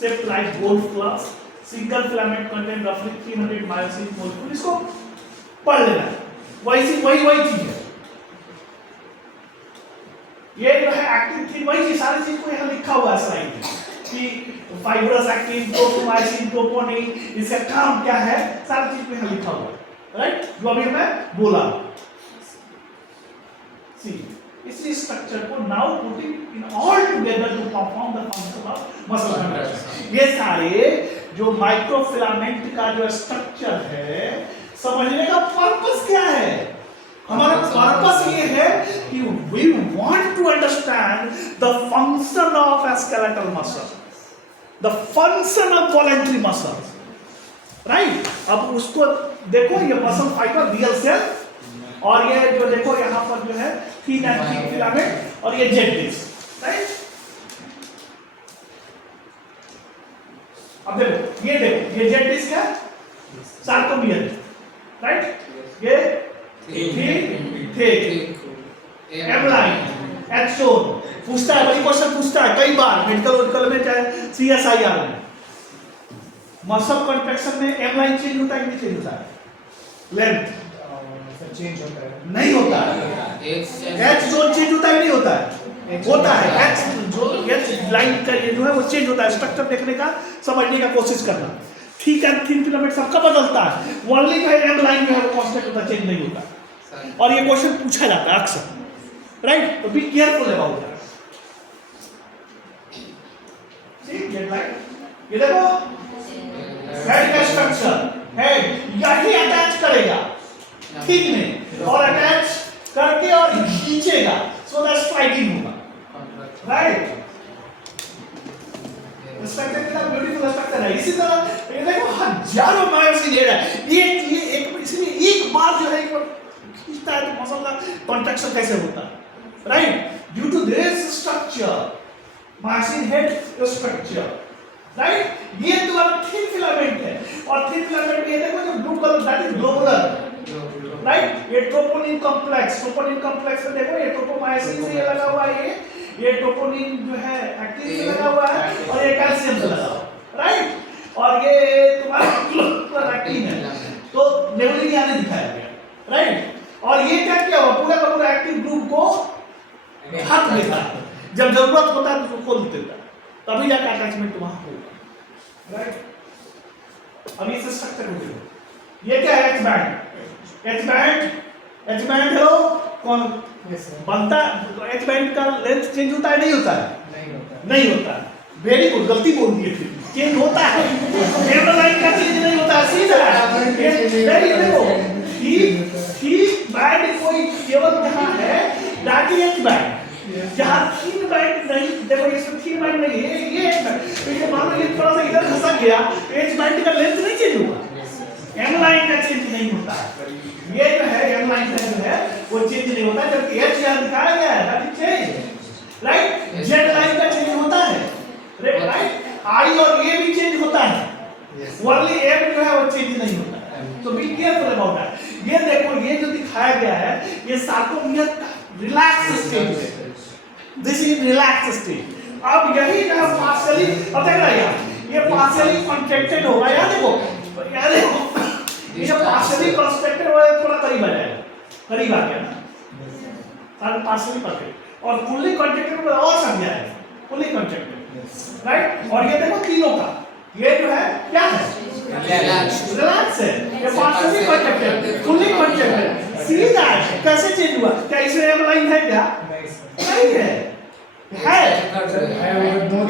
shaped like golf clubs, single filament contain roughly 300 myosin molecule। इसको पढ़ लेना, वही चीज है, ये जो है एक्टिन थी वही चीज, सारी चीज को यहाँ लिखा हुआ है स्लाइड में कि फाइब्रस एक्टिन, ट्रोपोमायोसिन, ट्रोपोनिन, इसका काम क्या है, सारी चीज को यहाँ लिखा हुआ है, राइट, जो अभी मैं बोला। सी थ्री स्ट्रक्चर को now putting in all together to perform the function of muscle contraction. ये सारे जो माइक्रोफिलामेंट का जो स्ट्रक्चर है, समझने का पर्पस क्या है? हमारा पर्पस ये है कि we want to understand the function of skeletal muscle, the function of voluntary muscle, right. अब उसको देखो, ये मसल फाइबर रियल सेल, और ये जो देखो यहाँ पर जो है थिन एंड थिक फिलामेंट, और ये जेट डिस्क, राइट। अब देखो ये जेट डिस्क है, सार्कोमियर, राइट। ये thick M line H zone पूछता है, बड़ी क्वेश्चन पूछता है कई बार मेडिकल में, चाहे CSIR में। मसल कॉन्ट्रैक्शन में एम लाइन चेंज होता है कि नहीं चेंज होता है? लेंथ चेंज होता है, नहीं होता है। एच जोन चेंज होता है नहीं होता है? होता है। एच लाइन का ये जो है वो चेंज होता है। स्ट्रक्चर देखने का, समझने का कोशिश करना। ठीक है, थिन फिलामेंट सबका बदलता है, ओनली जो है एम लाइन जो है वो कांस्टेंट होता है, चेंज नहीं होता। और ये क्वेश्चन पूछा जाता है अक्सर, राइट। तो बी केयरफुल अबाउट दैट। ठीक, ये देखो हेड का स्ट्रक्चर, हेड यही अटैच करेगा ठीक में, और अटैच करके और खींचेगा, सो दैट स्ट्राइकिंग होगा, राइट। स्ट्रक्चर कितना ब्यूटीफुल स्ट्रक्चर है। इसी तरह ये देखो हजारों मायोसिन हेड है, ये एक इसमें एक बार जो है एक बार खींचता है तो मसल का कॉन्ट्रैक्शन कैसे होता है, right. Due to this structure myosin head structure, right. ये तुम्हारा थिन फिलामेंट है, और थिन फिलामेंट ये देखो जो blue colour that is globular, right. ये ट्रोपोनिन कॉम्प्लेक्स में देखो ये ट्रोपोमायोसिन से लगा हुआ है, ये ट्रोपोनिन जो है एक्टिन से लगा हुआ है, और ये कैल्शियम से लगा हुआ है, राइट। और ये तुम्हारा एक्टिन है, तो लेवलिंग यहाँ नहीं दिखाया गया, राइट। और ये क्या किया हुआ, पूरा का पूरा एक्टिव ग्रुप को हट देता है, जब जरूरत होता है तो उसको खोल देता है, तभी जाकर अटैचमेंट वहां होगा, राइट। अब इस स्ट्रक्चर को देखो, ये क्या है? एच बैंड हेलो कौन बनता है? एच बैंड का लेंथ चेंज होता है नहीं होता है? नहीं होता है। वेरी गुड, गलती बोल दी है, चेंज होता है। एम लाइन का चेंज नहीं होता है, सीधा वेरी देखो ठीक बैंड कोई केवल जहां है दैट इज एच बैंड, जहां थिन बैंड नहीं, देखो इसमें थिन बैंड नहीं है, ये एच बैंड। तो ये मान लो ये थोड़ा सा इधर खसक गया, एच बैंड का लेंथ नहीं चेंज होगा, एम लाइन का चेंज नहीं होता है। ये जो है एम लाइन का जो है वो चेंज नहीं होता, जबकि एच यहां दिखाया गया है that is change, right. Z line का चेंज होता है, राइट। आई और ए भी चेंज होता है, ओनली एम जो है वो चेंज नहीं होता है। तो बी केयरफुल अबाउट दैट। ये देखो ये जो दिखाया गया है ये सार्कोमियर का रिलैक्स स्टेज है, दिस इज रिलैक्स स्टेज। अब यही जो है पार्शियली, अब देख रहा है ये पार्शियली कॉन्ट्रैक्टेड होगा, याद देखो ये पार्शियली कॉन्ट्रैक्टेड हुआ है, थोड़ा करीब आ जाएगा, करीब आ गया ना, पार्शियली कॉन्ट्रैक्टेड, और फुल्ली कॉन्ट्रैक्टेड में और समझ जाएगा, फुल्ली कॉन्ट्रैक्टेड, राइट। और ये देखो तीनों का ये जो है क्या है? रिलैक्स है, ये partially contracted, fully contracted. See that कैसे चेंज हुआ? क्या इसमें एम लाइन है? क्या नहीं है,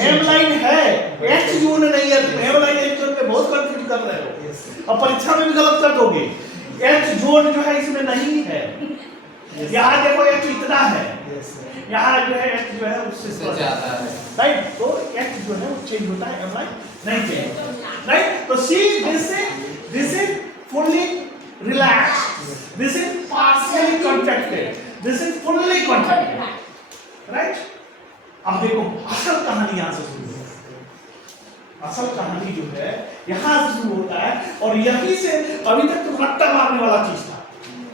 एम लाइन है, एच जोन नहीं है। एम लाइन एच जोन पे बहुत कंफ्यूज कर रहे हो, और परीक्षा में भी गलत कर दोगे। एच जोन जो है इसमें नहीं है, यहाँ देखो एच इतना है, यहाँ जो है एच जो है उससे ज्यादा है, राइट। तो एच जो है वो चेंज होता है, एम लाइन नहीं चेंज, राइट। तो see this is fully relaxed, this is partially contracted, this is fully contracted, right. अब देखो असल कहानी यहां से शुरू होती है, असल कहानी जो है यहां से शुरू होता है, और यहीं से अभी तक तो रट्टा मारने वाला चीज था,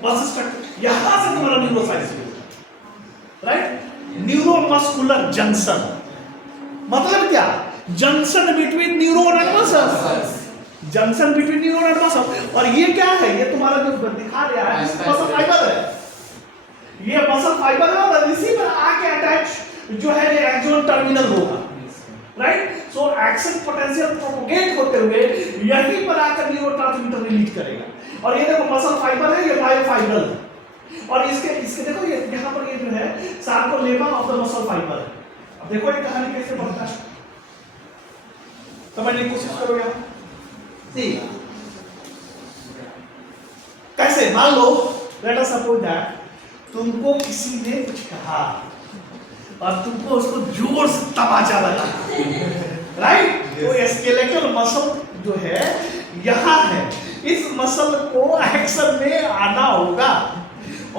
बस स्ट्रक्चर यहां से तुम्हारा न्यूरोसाइंस शुरू, राइट। न्यूरोमस्कुलर जंक्शन मतलब क्या? Junction between neuron and muscle, junction between neuron and muscle. और ये क्या है? ये तुम्हारा जो दिखा रहा है मसल फाइबर है, ये मसल फाइबर है, और इसी पर आके अटैच जो है ये एक्सोन टर्मिनल होगा, right. So action potential propagate होते हुए यहीं पर आकर न्यूरोट्रांसमीटर रिलीज करेगा। और ये देखो मसल फाइबर है, ये मायोफाइब्रल है, और इसके इसके देखो ये यहाँ पर ये जो है sarcolemma of the muscle fibre है। अब देखो ये कहानी कैसे बढ़ता है, समझने की कोशिश करो यहाँ। सी कैसे, मान लो लेट अस सपोज दैट तुमको किसी ने कुछ कहा और तुमको उसको जोर से तमाचा लगा, राइट? तो स्केलेटल मसल जो है यहाँ है, इस मसल को एक्शन में आना होगा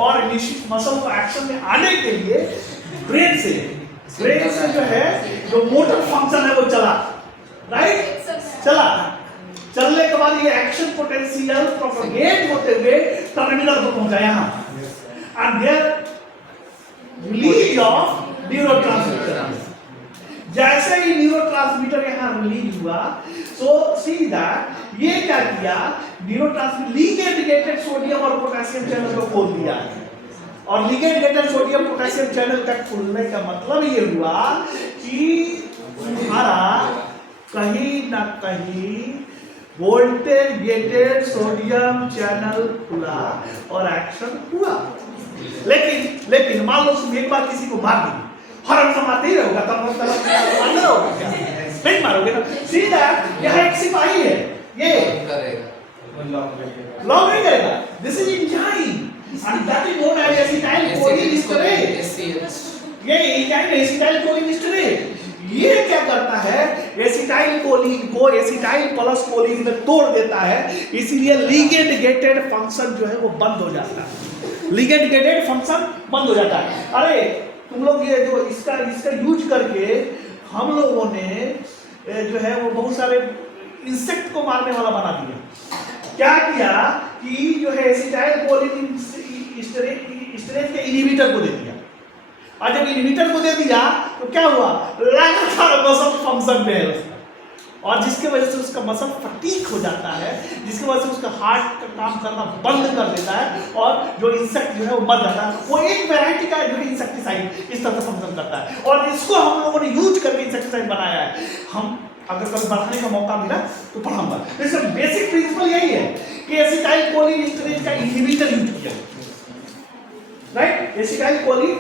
और निश्चित मसल को एक्शन में आने के लिए ब्रेन से जो है जो मोटर फंक्शन है वो चला, राइट? चला, चलने के बाद ये एक्शन पोटेंशियल प्रोपगेट होते हुए टर्मिनल पर पहुंचा यहाँ, and there release of neurotransmitter. जैसे ही न्यूरोट्रांसमीटर यहाँ रिलीज हुआ, सो सी दैट ये क्या किया, न्यूरोट्रांसमीटर लिगेंड गेटेड सोडियम और पोटेशियम चैनल को खोल दिया। और ligand gated sodium potassium channel का खुलने का मतलब ये हुआ कि तुम्हारा कहीं ना कहीं वोल्टेज गेटेड सोडियम चैनल खुला और एक्शन हुआ। लेकिन मान लो तुम एक बार किसी को मार दी, हरम से मारते ही रहोगा, तब मारना होगा क्या? नहीं मारोगे ना। सीधा यहाँ एक सिपाही है, ये लॉन्ग नहीं करेगा, this is enzyme and that is known as acetylcholine. ये इंजाइम एसिटाइलकोलिन। ये क्या करता है, एसिटाइलकोलिन को एसिटाइल प्लस कोलिन में तोड़ देता है, इसीलिए लिगेंड गेटेड फंक्शन जो है वो बंद हो जाता है। लिगेंड गेटेड फंक्शन बंद हो जाता है। अरे तुम लोग ये जो इसका यूज करके हम लोगों ने जो है वो बहुत सारे इंसेक्ट को मारने वाला बना दिया। क्या किया कि जो है एसिटाइलकोलिन स्टेरेज के इनहिबिटर को दे दिया, और जब इनहिबिटर को दे दिया तो क्या हुआ, लगातार मसल फंक्शन पे है उसका, और जिसके वजह से उसका मसल फटीक हो जाता है, जिसकी वजह से उसका हार्ट का काम करना बंद कर देता है, और जो इंसेक्ट जो है वो मर जाता है। वो एक वैरायटी का जो है इंसेक्टिसाइड इस तरह से फंक्शन करता है, और इसको हम लोगों ने यूज करके इंसेक्टिसाइड बनाया है। हम अगर कभी बढ़ाने का मौका मिला तो पढ़ाऊंगा। इसका बेसिक प्रिंसिपल यही है कि एसिटाइलकोलिन स्टेरेज का इनहिबिटर यूज किया, राइट? एसिटाइलकोलिन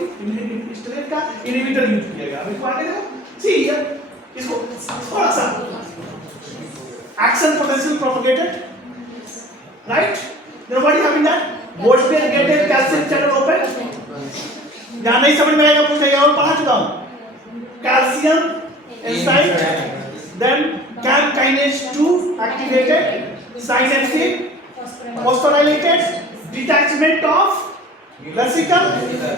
स्टेरेज का इनहिबिटर यूज किया गया। अभी आगे देखो, सी इसको थोड़ा सा action potential propagated, right? Then what is happening that voltage gated calcium channel open. या नहीं समझ में आएगा पूछे, और पढ़ा चुका हूं। Calcium inside, then CAM kinase 2 activated, synaptic phosphorylated, detachment of vesicle,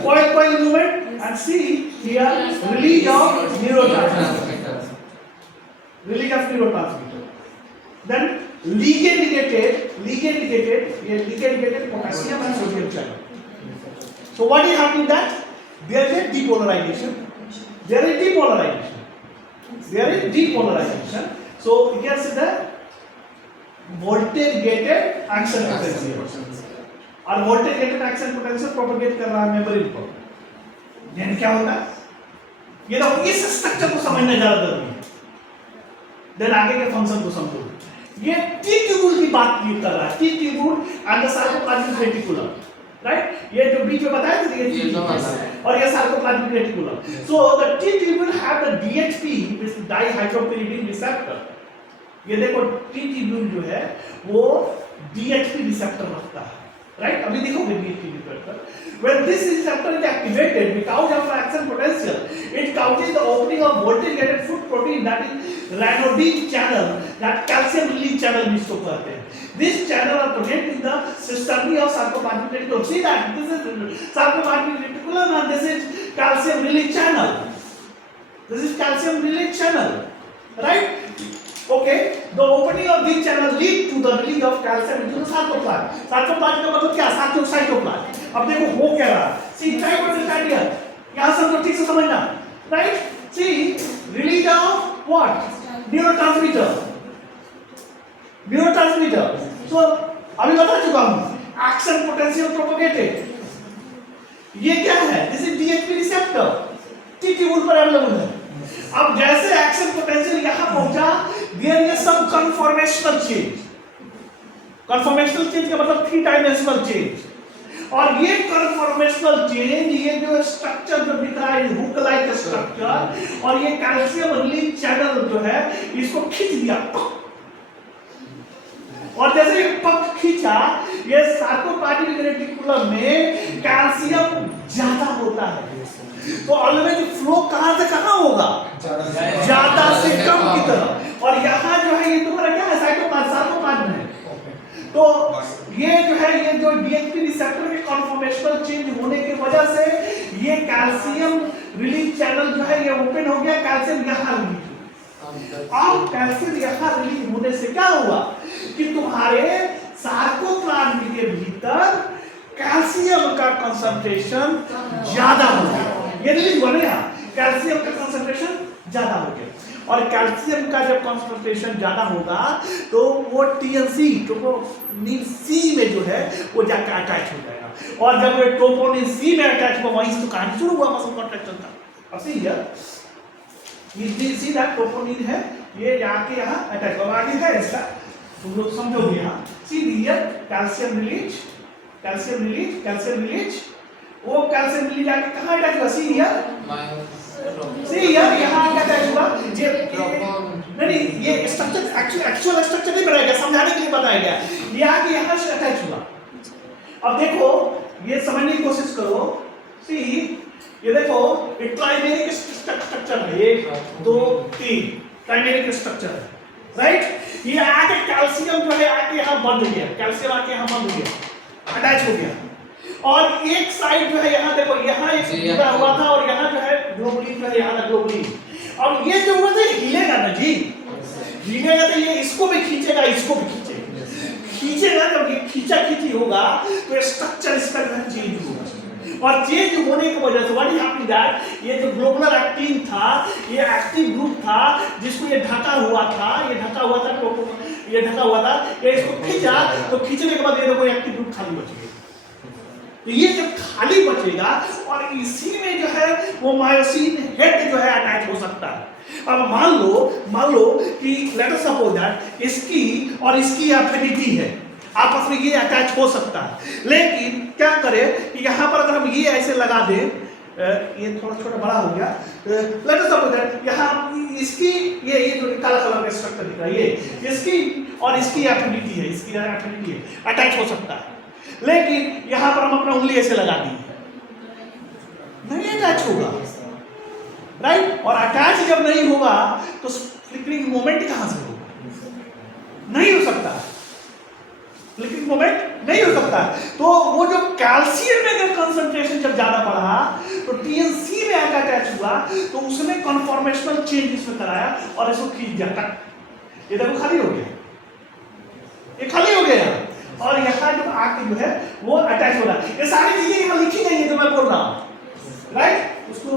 coil movement, and see here release of neurotransmitter. Then ligand gated potassium and sodium channel. So what is happening that there is a depolarization. So here is the voltage gated action potential, और voltage gated action potential propagate कर रहा है membrane पर। यानी क्या होगा, ये देखो इस स्ट्रक्चर को समझना ज्यादा जरूरी है, देन आगे के फंक्शन को समझो। ये टी ट्यूबुल की बात कर रहा है, T tubule and the sarcoplasmic reticulum, right? ये जो बीच में बताया था ये और ये sarcoplasmic reticulum. So the T tubule have the DHP which dihydropyridine receptor. ये देखो टी ट्यूबुल जो है वो DHP रिसेप्टर रखता है, राइट? अभी देखोगे DHP receptor. When this receptor is activated because of action potential, it causes the opening of voltage-gated food protein, that is ryanodine channel, that calcium release channel जिसको कहते हैं। This channel are present in the system of sarcoplasmic reticulum. See that this is sarcoplasmic reticulum and this is calcium release channel. Right? Okay. The opening of this channel lead to the release of calcium into the sarcoplasm. Sarcoplasm का मतलब क्या? Cytoplasm. अब देखो हो क्या रहा। See, try to understand here. यहाँ सब ठीक से समझना। Right? See, release of what? Neurotransmitter. So अभी बता चुका हूँ। Action potential propagated. ये क्या है? This is DHP receptor. T tubule पर अवेलेबल है। अब जैसे एक्शन पोटेंशियल यहाँ पहुंचा, there is some conformational change का मतलब 3 dimensional change। और ये कन्फॉर्मेशनल चेंज, ये जो स्ट्रक्चर जो दिख रहा है हुक लाइक स्ट्रक्चर, और ये कैल्शियम रिलीज चैनल जो है इसको खींच दिया, और जैसे ये पक खींचा, ये सार्कोप्लाज्मिक रेटिकुलम में कैल्शियम ज्यादा होता है, तो ऑलवेज फ्लो कहां से कहां होगा, ज्यादा से कम की तरफ। और यहाँ जो है ये तुम्हारा क्या है, सार्कोप्लाज्म है। तो ये जो है, ये जो डीएचपी रिसेप्टर के कन्फॉर्मेशनल चेंज होने की वजह से ये कैल्शियम रिलीज चैनल जो है ये ओपन हो गया, कैल्शियम यहाँ रिलीज। अब कैल्शियम यहाँ रिलीज होने से क्या हुआ कि तुम्हारे सार्कोप्लाज्म के भीतर कैल्शियम का कंसंट्रेशन ज्यादा हो गया। ये रिलीज हुआ ना, कैल्शियम का कंसंट्रेशन ज्यादा हो गया, और कैल्शियम का जब कंसंट्रेशन ज्यादा होगा तो वो टीएनसी ट्रोपोनिन सी में जो है वो जाकर अटैच हो जाएगा, और जब वो ट्रोपोनिन सी में अटैच हुआ वहीं से तो कहानी शुरू हुआ मसल कॉन्ट्रैक्शन का। अब सी हियर, ये सी दैट ट्रोपोनिन है, ये जाके यहाँ अटैच होगा, आगे क्या है इसका तुम लोग समझोगे। यहाँ see here calcium release, calcium release, calcium release, वो कैल्शियम रिलीज आके कहाँ अटैच हुआ, सी हियर, सी यार यहाँ क्या अटैच हुआ, ये नहीं, ये स्ट्रक्चर एक्चुअल स्ट्रक्चर नहीं बनाया गया, समझाने के लिए बनाया गया, ये आके यहाँ से अटैच हुआ। अब देखो ये समझने की कोशिश करो, सी ये देखो एक ट्राइमेरिक स्ट्रक्चर है, 1 2 3 ट्राइमेरिक स्ट्रक्चर है, राइट। ये आके कैल्शियम जो है आके यहाँ बंध गया, कैल्शियम आके यहाँ बंध गया, अटैच हो गया, और एक साइड जो है यहाँ देखो, यहाँ एक जुड़ा हुआ था, और यहाँ जो है ग्लोबुलिन जो है, यहाँ ग्लोबुलिन। अब ये जो हुआ था हिलेगा ना जी, हिलेगा तो ये इसको भी खींचेगा, इसको भी खींचेगा, जब ये खींचा खींची होगा तो स्ट्रक्चर इसका चेंज होगा, और चेंज होने की वजह से व्हाट इज हैपनिंग दैट ये जो ग्लोबुलर एक्टिन था, ये एक्टिव ग्रुप था जिसको ये ढका हुआ था, ये ढका हुआ था, ये इसको खींचा, तो खींचने के बाद ये देखो एक्टिव ग्रुप खाली बच गया। तो ये जब खाली बचेगा, और इसी में जो है वो मायोसिन हेड जो है अटैच हो सकता है। अब मान लो कि लेट अस सपोज दैट इसकी और इसकी एफिनिटी है, आपस में ये अटैच हो सकता है, लेकिन क्या करें कि यहाँ पर अगर हम ये ऐसे लगा दें, ये थोड़ा छोटा बड़ा हो गया, लेट अस सपोज दैट यहाँ इसकी ये जो काला कलर का स्ट्रक्चर दिख रहा है, ये इसकी और इसकी एफिनिटी है, इसकी एफिनिटी है, अटैच हो सकता है, लेकिन यहां पर हम अपना उंगली ऐसे लगा दी, नहीं अटैच होगा, राइट। और अटैच जब नहीं होगा तो फ्लिकरिंग मोमेंट कहां से होगा, नहीं हो सकता, फ्लिकरिंग मोमेंट नहीं हो सकता। तो वो जो कैल्शियम में कंसंट्रेशन जब ज्यादा बढ़ा तो टीएनसी में आकर अटैच हुआ, तो उसने कन्फॉर्मेशनल चेंज इसमें कराया और इसको खींच दिया, ये देखो खाली हो गया, ये खाली हो गया, और यहाँ जो आके जो है वो अटैच हो रहा है। ये सारी चीजें यहाँ लिखी गई है जो मैं बोल रहा हूँ, राइट। उसको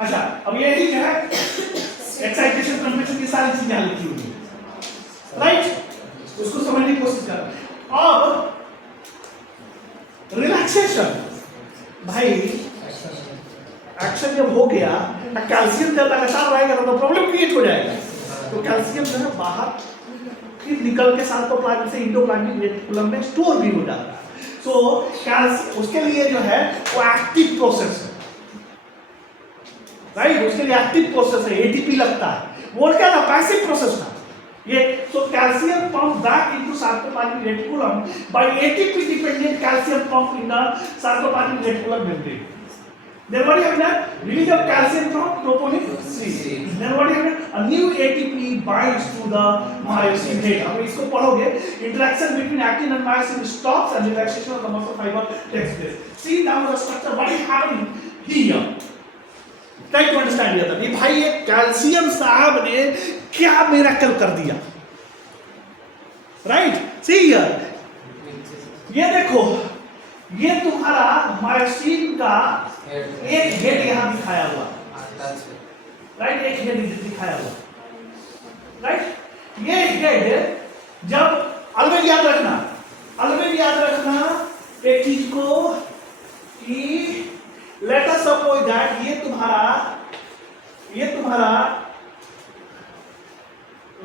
अच्छा, अब ये ठीक है, एक्साइटेशन कंप्रेशन की सारी चीजें यहाँ लिखी हुई है, राइट। उसको समझने की कोशिश कर। अब रिलैक्सेशन, भाई एक्शन जब हो गया, कैल्शियम जब लगातार रहेगा तो प्रॉब्लम क्रिएट हो जाएगा, तो कैल्शियम जो है बाहर फिर निकल के सार्कोप्लाज्म से एंडोप्लाज्मिक रेटिकुलम में स्टोर भी हो जाता है। सो कैल्शियम उसके लिए जो है वो एक्टिव प्रोसेस है, राइट, उसके लिए एक्टिव प्रोसेस है, एटीपी लगता है, वो क्या था, पैसिव प्रोसेस था ये। तो calcium pump back into sarcoplasmic reticulum by ATP dependent calcium pump in the sarcoplasmic reticulum membrane. Then what happened? Release of calcium from troponin C. Then what happened? A new ATP binds to the myosin head. अब इसको पढ़ोगे, interaction between actin and myosin stops and relaxation of the muscle fiber takes place. See now the structure. What is happening here? Try to understand here. ये भाई ये calcium साहब ने क्या miracle कर दिया, right? See here. ये देखो, ये तुम्हारा मायोसिन का एक हेड यहां दिखाया हुआ, राइट, एक हेड दिखाया हुआ, राइट। ये हेड जब अलवेज याद रखना एक चीज को कि लेट अस सपोज दैट ये तुम्हारा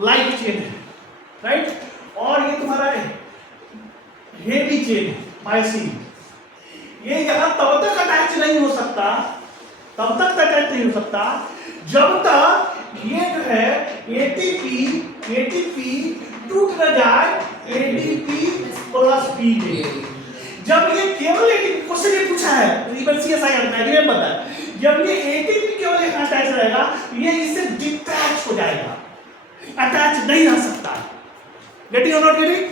लाइट चेन है, राइट, और ये तुम्हारा हेवी चेन मायोसिन, ये यहाँ तब तक अटैच नहीं हो सकता, तब तक अटैच नहीं हो सकता जब तक ये जो है एटीपी टूट न जाए एडीपी प्लस पी में। जब ये केवल एटीपी क्वेश्चन ये पूछा है रिवर्स सीएसआई में बता, जब ये एटीपी केवल यहाँ अटैच रहेगा ये इससे डिटैच हो जाएगा, अटैच नहीं रह सकता। गेटिंग और नॉट गेटिंग?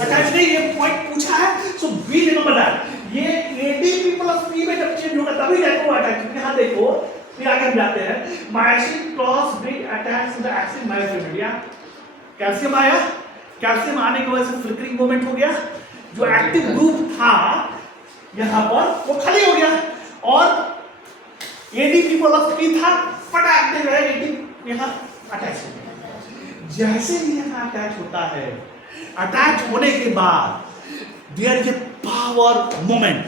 अटैच नहीं, ये पॉइंट पूछा है, सो बी रिमेंबर दैट। ये एटीपी प्लस पी में जब चेंज होगा तभी जाएगा वो अटैच। यहां देखो फिर आगे हम जाते हैं, myosin cross bridge attach to the active myofibril. Calcium आया, कैल्शियम आने की वजह से फ्लिकरिंग मूवमेंट हो गया, जो एक्टिव ग्रुप था यहां पर वो खाली हो गया और एडीपी प्लस पी था फटाक से एडीपी यहां अटैच हो गया। जैसे ही यहां अटैच होता है, अटैच होने के बाद there is a power moment.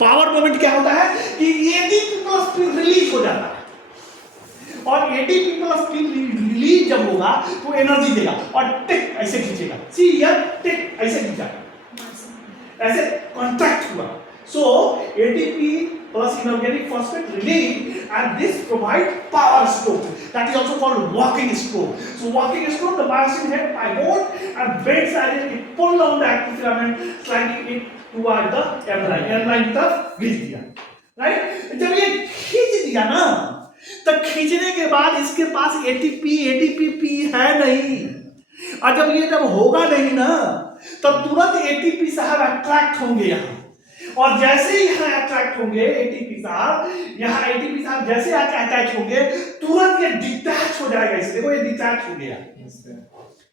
Power moment क्या होता है कि एडीपी प्लस पी रिलीज हो जाता है और एडीपी प्लस पी रिलीज जब होगा तो एनर्जी देगा और टिक ऐसे खींचेगा। सी हियर टिक ऐसे खींचा, ऐसे कॉन्ट्रैक्ट हुआ। सो ATP plus inorganic phosphate release and this provide power stroke, that is also called walking stroke. So walking stroke, the myosin head pivot and bends as it pull down the active filament, sliding it toward the M line की तरफ खींच दिया, right? जब ये खींच दिया ना, तब खींचने के बाद इसके पास एटीपी है नहीं, और जब ये जब होगा नहीं ना तब तुरंत एटीपी साहब अट्रैक्ट होंगे यहाँ, और जैसे ही यहाँ अट्रैक्ट होंगे एटीपी साहब, यहाँ एटीपी साहब जैसे आके अटैच होंगे तुरंत ये डिटैच हो जाएगा। इसे देखो ये डिटैच हो गया,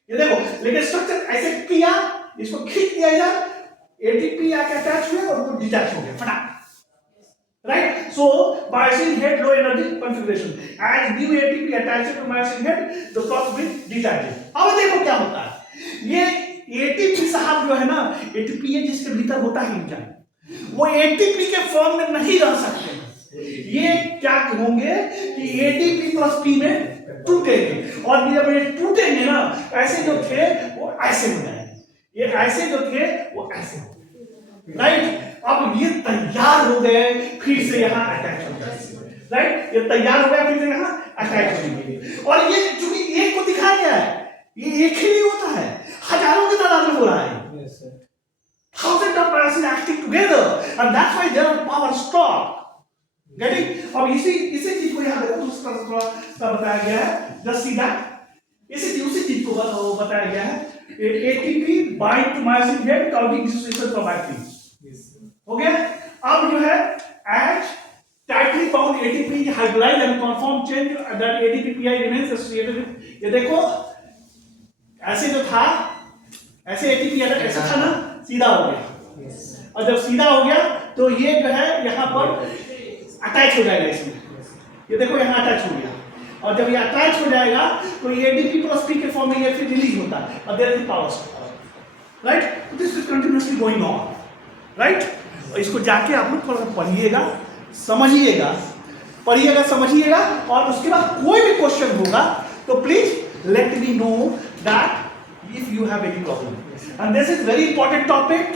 ये देखो, लेकिन स्ट्रक्चर ऐसे किया, इसको खींच दिया इधर, एटीपी आके अटैच हुए और वो डिटैच हो गया फटाक, right? So myosin head low energy configuration, as new ATP attaches to myosin head the cross bridge detaches। अब देखो क्या होता है, ये एटीपी साहब जो है ना, एटीपी है जिसके भीतर होता है इंजाइम, वो एटीपी के फॉर्म में नहीं रह सकते। ये क्या होंगे कि एटीपी प्लस पी में टूटेंगे, और जब ये टूटेंगे ना, ऐसे जो थे वो ऐसे हो जाएंगे, ये ऐसे जो थे वो ऐसे हो गए, राइट? अब ये तैयार हो गए फिर से यहाँ अटैच हो जाएंगे, राइट? ये तैयार हो गया फिर से यहाँ अटैच होंगे, और ये चूंकि एक को दिखाया गया है, ये एक ही नहीं होता है, हजारों की तादाद में हो रहा है। Thousands of myosin acting together, and that's why their power stop. Getting? अब इसी चीज को यहाँ देखो दूसरा थोड़ा बताया गया है, just see that. उसी चीज को बताया गया है, ATP bind to myosin head causing dissociation from actin. हो गया? अब जो है as tightly bound ATP hybridized and conform change that ADP-PI remains associated with, ये देखो ऐसे जो था, ऐसे ATP ऐसा था ना, सीधा हो गया, और जब सीधा हो गया तो ये जो है यहाँ पर अटैच हो जाएगा इसमें, ये देखो यहाँ अटैच हो गया, और जब ये अटैच हो जाएगा तो ये एडीपी प्लस पी के फॉर्म में ये फिर रिलीज होता है, और there is power, right? This is continuously going on, right? इसको जाके आप लोग थोड़ा पढ़िएगा, समझिएगा, समझिएगा, और उसके बाद कोई भी क्वेश्चन होगा तो please let me know that if you have any problem, and this is very important topic